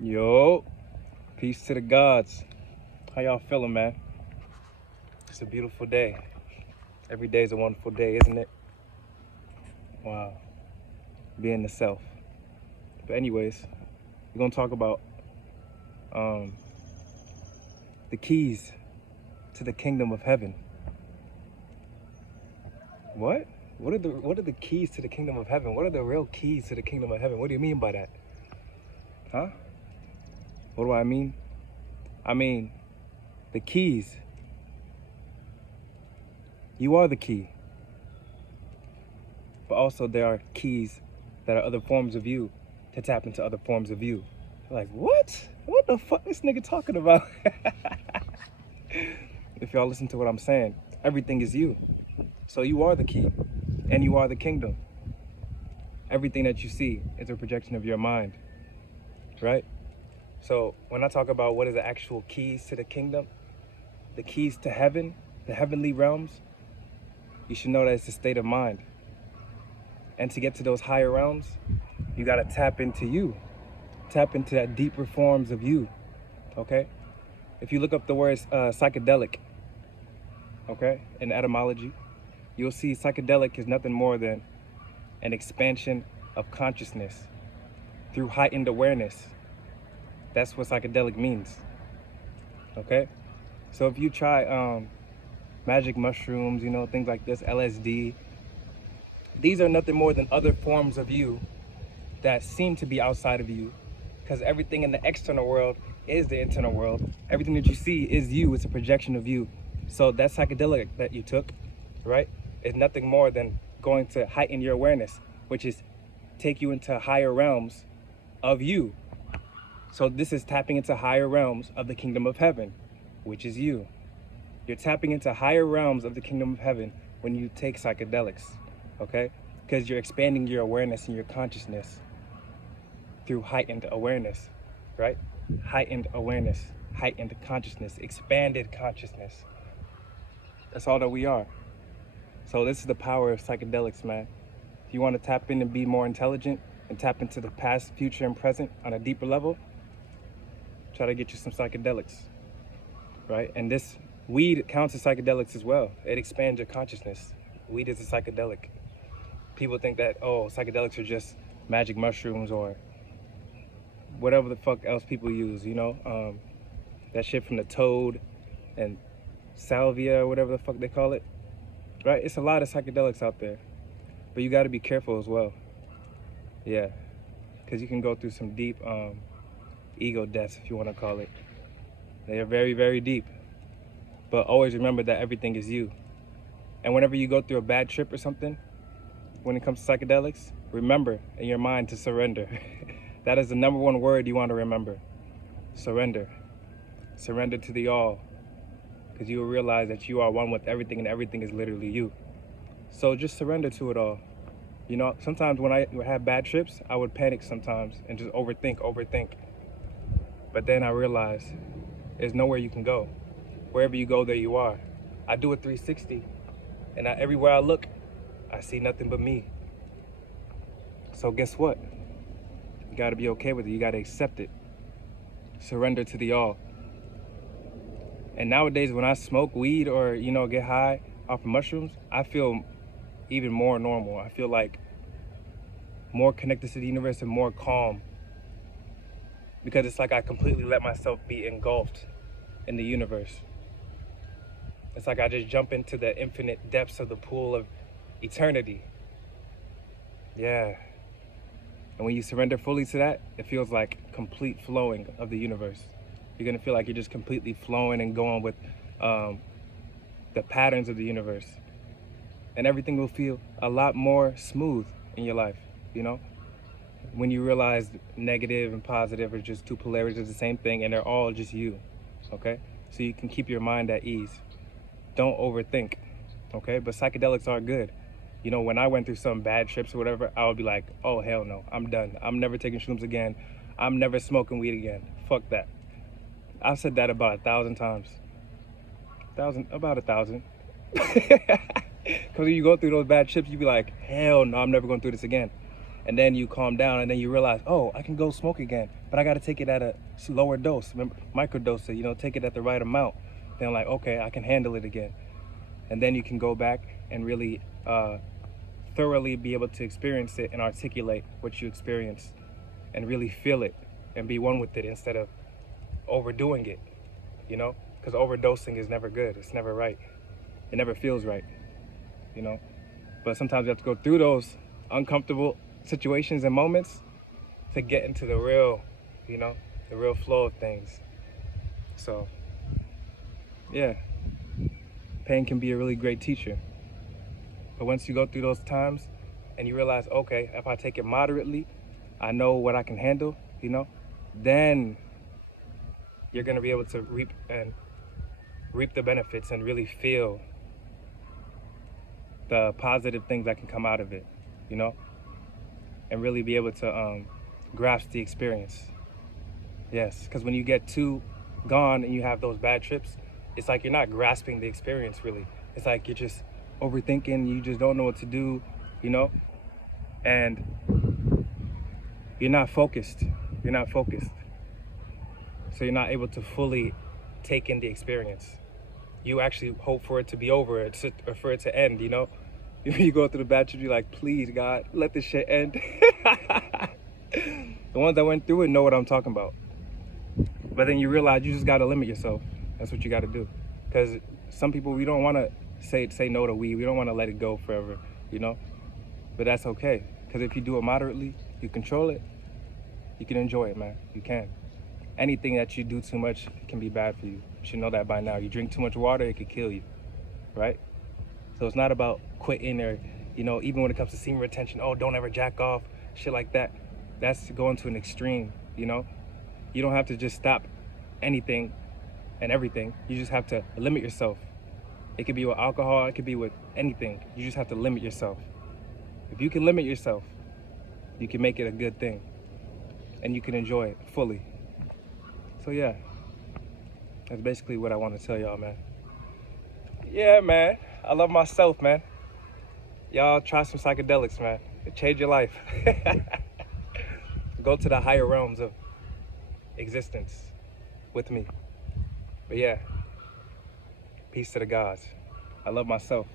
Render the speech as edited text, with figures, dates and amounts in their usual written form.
Yo, peace to the gods. How y'all feeling, man? It's a beautiful day. Every day is a wonderful day, isn't it? Wow. Being the self. But anyways, we're gonna talk about the keys to the kingdom of heaven. What? What are the keys to the kingdom of heaven? What are the real keys to the kingdom of heaven? What do you mean by that? Huh? What do I mean? I mean, the keys. You are the key. But also there are keys that are other forms of you to tap into other forms of you. Like, what? What the fuck this nigga talking about? If y'all listen to what I'm saying, everything is you. So you are the key and you are the kingdom. Everything that you see is a projection of your mind, right? So when I talk about what is the actual keys to the kingdom, the keys to heaven, the heavenly realms, you should know that it's a state of mind. And to get to those higher realms, you gotta tap into you. Tap into that deeper forms of you, okay? If you look up the words psychedelic, okay, in etymology, you'll see psychedelic is nothing more than an expansion of consciousness through heightened awareness. That's what psychedelic means, okay? So if you try magic mushrooms, you know, things like this, LSD, these are nothing more than other forms of you that seem to be outside of you, because everything in the external world is the internal world. Everything that you see is you, it's a projection of you. So that psychedelic that you took, right, is nothing more than going to heighten your awareness, which is take you into higher realms of you. So this is tapping into higher realms of the kingdom of heaven, which is you. You're tapping into higher realms of the kingdom of heaven when you take psychedelics, okay? Because you're expanding your awareness and your consciousness through heightened awareness, right? Heightened awareness, heightened consciousness, expanded consciousness. That's all that we are. So this is the power of psychedelics, man. If you want to tap in and be more intelligent and tap into the past, future, and present on a deeper level, try to get you some psychedelics, right? And this weed counts as psychedelics as well. It expands your consciousness. Weed is a psychedelic. People think that, oh, psychedelics are just magic mushrooms or whatever the fuck else people use, you know? That shit from the toad and salvia or whatever the fuck they call it, right? It's a lot of psychedelics out there, but you got to be careful as well. Yeah, because you can go through some deep ego deaths, if you want to call it. They are very, very deep. But always remember that everything is you. And whenever you go through a bad trip or something, when it comes to psychedelics, remember in your mind to surrender. That is the number one word you want to remember. Surrender. Surrender to the all. Because you will realize that you are one with everything and everything is literally you. So just surrender to it all. You know, sometimes when I have bad trips, I would panic sometimes and just overthink. But then I realized there's nowhere you can go. Wherever you go, there you are. I do a 360, and everywhere I look, I see nothing but me. So guess what? You gotta be okay with it. You gotta accept it. Surrender to the all. And nowadays, when I smoke weed or, you know, get high off of mushrooms, I feel even more normal. I feel like more connected to the universe and more calm. Because it's like I completely let myself be engulfed in the universe. It's like I just jump into the infinite depths of the pool of eternity. Yeah. And when you surrender fully to that, it feels like complete flowing of the universe. You're gonna feel like you're just completely flowing and going with the patterns of the universe. And everything will feel a lot more smooth in your life, you know? When you realize negative and positive are just two polarities of the same thing and they're all just you, okay? So you can keep your mind at ease. Don't overthink, okay? But psychedelics are good. You know, when I went through some bad trips or whatever, I would be like, oh, hell no, I'm done. I'm never taking shrooms again. I'm never smoking weed again. Fuck that. I've said that about 1,000 times. About 1,000. Because when you go through those bad trips, you be like, hell no, I'm never going through this again. And then you calm down, and then you realize, oh, I can go smoke again, but I got to take it at a lower dose. Remember, microdose it, take it at the right amount. Then like, okay, I can handle it again. And then you can go back and really thoroughly be able to experience it and articulate what you experience and really feel it and be one with it instead of overdoing it, because overdosing is never good. It's never right. It never feels right, but sometimes you have to go through those uncomfortable situations and moments to get into the real, the real flow of things. So yeah, pain can be a really great teacher. But once you go through those times and you realize, okay, if I take it moderately, I know what I can handle, then you're going to be able to reap the benefits and really feel the positive things that can come out of it, and really be able to grasp the experience. Yes, because when you get too gone and you have those bad trips, it's like you're not grasping the experience really. It's like you're just overthinking, you just don't know what to do, and you're not focused. So you're not able to fully take in the experience. You actually hope for it to be over, or for it to end, You go through the bad trip, you're like, please, God, let this shit end. The ones that went through it know what I'm talking about. But then you realize you just got to limit yourself. That's what you got to do. Because some people, we don't want to say no to weed. We don't want to let it go forever, But that's okay. Because if you do it moderately, you control it, you can enjoy it, man. You can. Anything that you do too much can be bad for you. You should know that by now. You drink too much water, it could kill you, right? So it's not about quitting or, even when it comes to semen retention, oh, don't ever jack off, shit like that. That's going to an extreme, You don't have to just stop anything and everything. You just have to limit yourself. It could be with alcohol, it could be with anything. You just have to limit yourself. If you can limit yourself, you can make it a good thing and you can enjoy it fully. So yeah, that's basically what I want to tell y'all, man. Yeah, man, I love myself, man. Y'all try some psychedelics, man. It change your life. Go to the higher realms of existence with me. But yeah, peace to the gods. I love myself.